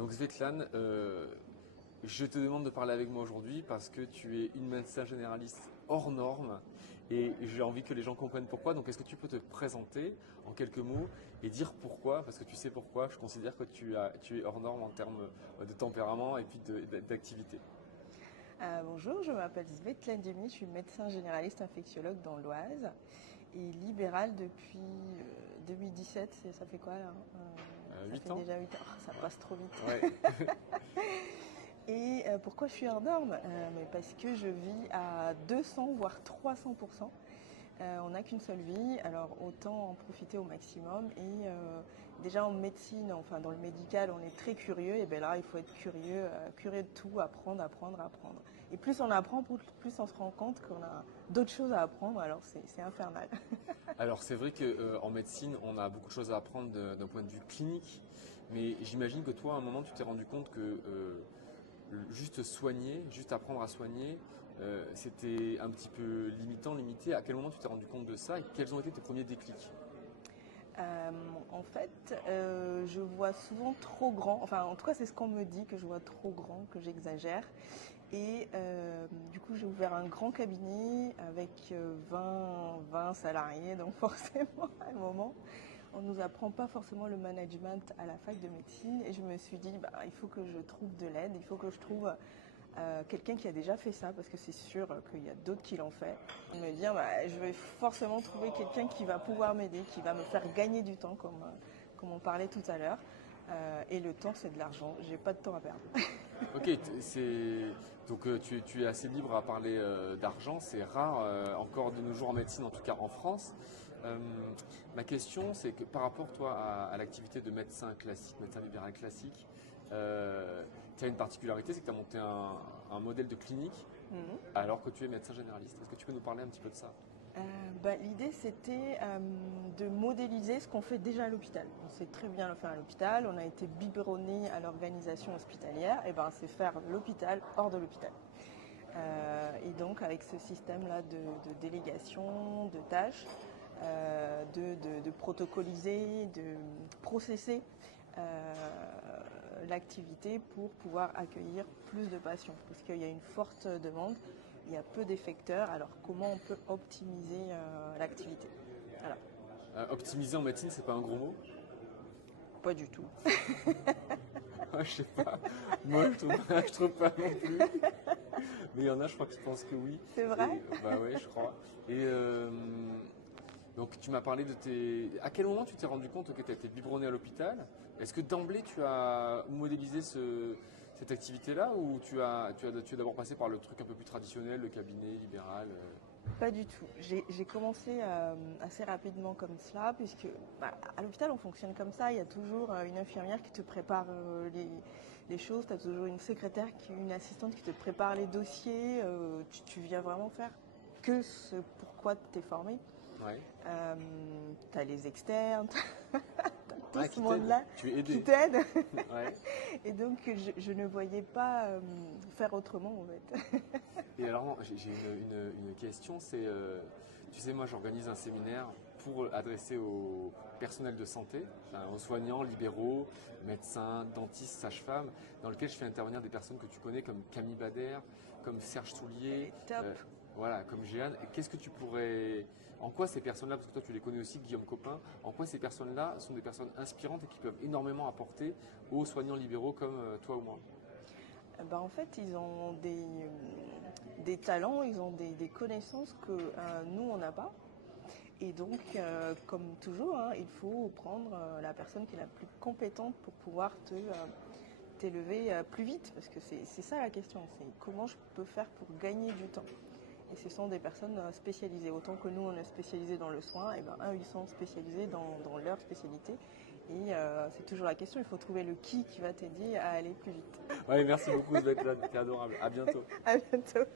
Donc Svetlane, je te demande de parler avec moi aujourd'hui parce que tu es une médecin généraliste hors norme et j'ai envie que les gens comprennent pourquoi. Donc est-ce que tu peux te présenter en quelques mots et dire pourquoi? Parce que tu sais pourquoi je considère que tu es hors norme en termes de tempérament et puis d'activité. Bonjour, je m'appelle Svetlane Demi, je suis médecin généraliste infectiologue dans l'Oise et libérale depuis 2017. Ça fait quoi là? Ça 8 fait ans? déjà 8 ans. Oh, ça passe trop vite. Ouais. Et pourquoi je suis hors norme? Mais parce que je vis à 200 voire 300%. On n'a qu'une seule vie, alors autant en profiter au maximum. Et déjà en médecine, enfin dans le médical, on est très curieux. Et bien là, il faut être curieux, curieux de tout, apprendre, apprendre, apprendre. Et plus on apprend, plus on se rend compte qu'on a d'autres choses à apprendre. Alors c'est infernal. Alors c'est vrai qu'en médecine, on a beaucoup de choses à apprendre d'un point de vue clinique, mais j'imagine que toi, à un moment, tu t'es rendu compte que juste soigner, juste apprendre à soigner, c'était un petit peu limitant, limité. À quel moment tu t'es rendu compte de ça et quels ont été tes premiers déclics? Euh, En fait, je vois souvent trop grand. Enfin, en tout cas, c'est ce qu'on me dit, que je vois trop grand, que j'exagère. Et du coup, j'ai ouvert un grand cabinet avec 20 salariés. Donc forcément, à un moment, on ne nous apprend pas forcément le management à la fac de médecine. Et je me suis dit, bah, il faut que je trouve de l'aide, il faut que je trouve quelqu'un qui a déjà fait ça, parce que c'est sûr qu'il y a d'autres qui l'ont fait. Et me dire, bah, je vais forcément trouver quelqu'un qui va pouvoir m'aider, qui va me faire gagner du temps, comme on parlait tout à l'heure. Et le temps, c'est de l'argent. J'ai pas de temps à perdre. Ok, donc tu es assez libre à parler d'argent, c'est rare encore de nos jours en médecine, en tout cas en France. Euh, Ma question, c'est que par rapport toi à l'activité de médecin classique, médecin libéral classique, tu as une particularité, c'est que tu as monté un modèle de clinique Mhm. alors que tu es médecin généraliste. Est-ce que tu peux nous parler un petit peu de ça? L'idée, c'était de modéliser ce qu'on fait déjà à l'hôpital. On sait très bien le faire à l'hôpital. On a été biberonné à l'organisation hospitalière. Et ben, c'est faire l'hôpital hors de l'hôpital. Et donc, avec ce système-là de délégation, de tâches, de protocoliser, de processer euh, l'activité pour pouvoir accueillir plus de patients. Parce qu'il y a une forte demande, il y a peu d'effecteurs, alors comment on peut optimiser l'activité? Voilà, Optimiser en médecine, c'est pas un gros mot? pas du tout. Je sais pas. Moi, je trouve pas non plus. Mais il y en a, je crois, qui pensent que oui. C'est vrai? Et bah ouais, je crois. Et donc, tu m'as parlé de tes. À quel moment tu t'es rendu compte que tu as été biberonné à l'hôpital? Est-ce que d'emblée tu as modélisé cette activité-là ou tu as d'abord passé par le truc un peu plus traditionnel, le cabinet libéral? Pas du tout. J'ai commencé assez rapidement comme cela, puisque bah, à l'hôpital on fonctionne comme ça. Il y a toujours une infirmière qui te prépare les choses, tu as toujours une secrétaire, une assistante qui te prépare les dossiers. Tu viens vraiment faire que ce pourquoi tu es formé. Ouais. Tu as les externes, tout Ah, ce qui t'aide? monde-là Tu es qui aidé? t'aide. Ouais. Et donc je ne voyais pas faire autrement en fait. Et alors, non, j'ai une question, c'est, tu sais, moi j'organise un séminaire pour adresser au personnel de santé, enfin, aux soignants, libéraux, médecins, dentistes, sages-femmes, dans lequel je fais intervenir des personnes que tu connais comme Camille Bader, comme Serge Soulier, Top. voilà, comme Jeanne. Qu'est-ce que tu pourrais, en quoi ces personnes-là, parce que toi tu les connais aussi, Guillaume Copin, en quoi ces personnes-là sont des personnes inspirantes et qui peuvent énormément apporter aux soignants libéraux comme toi ou moi? En fait, ils ont des talents, ils ont des connaissances que nous, on n'a pas. Et donc, comme toujours, hein, il faut prendre la personne qui est la plus compétente pour pouvoir t'élever plus vite. Parce que c'est ça la question, c'est comment je peux faire pour gagner du temps. Et ce sont des personnes spécialisées. Autant que nous, on est spécialisés dans le soin, et ben eux, ils sont spécialisés dans leur spécialité. Et c'est toujours la question, il faut trouver le qui va t'aider à aller plus vite. Ouais, merci beaucoup, Svetlana, t'es adorable. À bientôt. À bientôt.